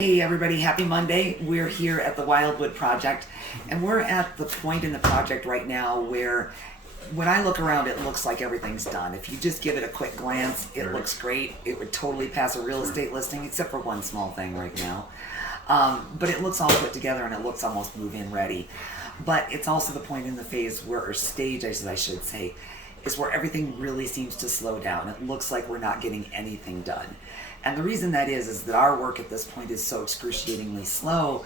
Hey everybody, happy Monday. We're here at the Wildwood project, and we're at the point in the project right now where when I look around it looks like everything's done. If you just give it a quick glance, it looks great. It would totally pass a real estate listing except for one small thing right now. But it looks all put together and it looks almost move-in ready. But it's also the point in the phase where, or stage as I should say, is where everything really seems to slow down. It looks like we're not getting anything done. And the reason that is that our work at this point is so excruciatingly slow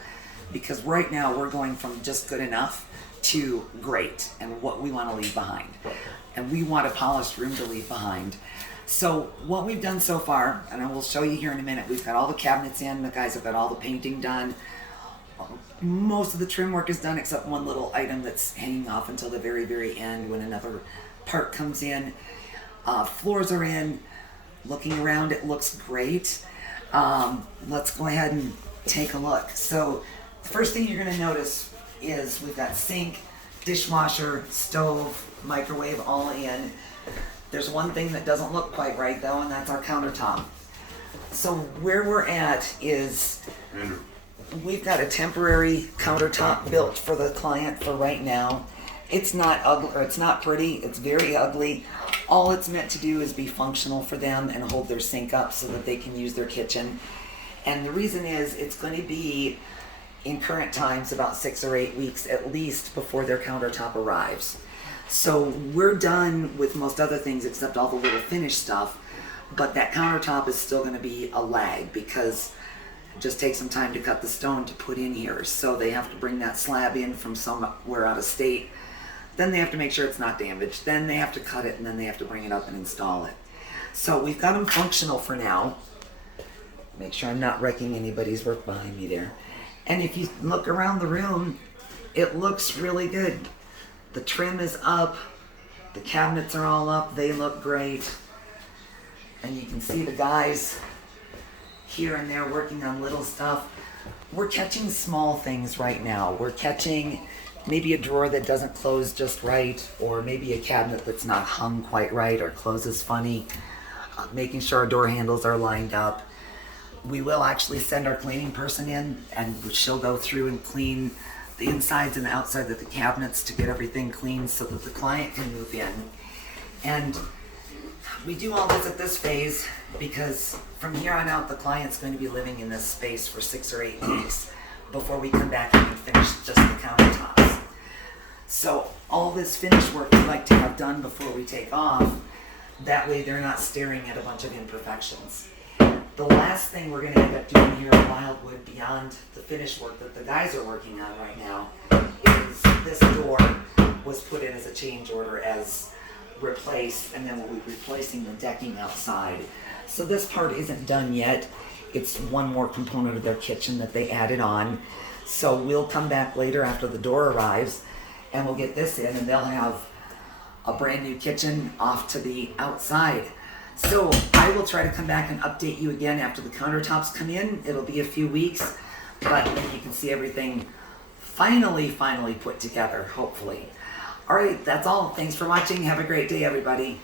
because right now we're going from just good enough to great and what we want to leave behind. And we want a polished room to leave behind. So what we've done so far, and I will show you here in a minute, we've got all the cabinets in, the guys have got all the painting done. Most of the trim work is done except one little item that's hanging off until the very, very end when another part comes in. Floors are in. Looking around, it looks great. Let's go ahead and take a look. So the first thing you're going to notice is we've got sink, dishwasher, stove, microwave all in. There's one thing that doesn't look quite right though, and that's our countertop. So where we're at is we've got a temporary countertop built for the client for right now. It's not ugly, or it's not pretty, it's very ugly. All it's meant to do is be functional for them and hold their sink up so that they can use their kitchen. And the reason is it's going to be, in current times, about 6 or 8 weeks at least before their countertop arrives. So we're done with most other things except all the little finish stuff, but that countertop is still going to be a lag because it just takes some time to cut the stone to put in here. So they have to bring that slab in from somewhere out of state. Then they have to make sure it's not damaged. Then they have to cut it, and then they have to bring it up and install it. So we've got them functional for now. Make sure I'm not wrecking anybody's work behind me there. And if you look around the room, it looks really good. The trim is up. The cabinets are all up. They look great. And you can see the guys here and there working on little stuff. We're catching small things right now. We're catching maybe a drawer that doesn't close just right, or maybe a cabinet that's not hung quite right or closes funny, making sure our door handles are lined up. We will actually send our cleaning person in, and she'll go through and clean the insides and the outside of the cabinets to get everything clean so that the client can move in. And we do all this at this phase because from here on out the client's going to be living in this space for 6 or 8 weeks before we come back and finish just the countertops. So all this finish work we like to have done before we take off. That way they're not staring at a bunch of imperfections. The last thing we're going to end up doing here at Wildwood beyond the finish work that the guys are working on right now is this door was put in as a change order as replaced, and then we'll be replacing the decking outside. So this part isn't done yet. It's one more component of their kitchen that they added on. So we'll come back later after the door arrives and we'll get this in, and they'll have a brand new kitchen off to the outside. So I will try to come back and update you again after the countertops come in. It'll be a few weeks, but then you can see everything finally put together, hopefully. All right, that's all. Thanks for watching. Have a great day, everybody.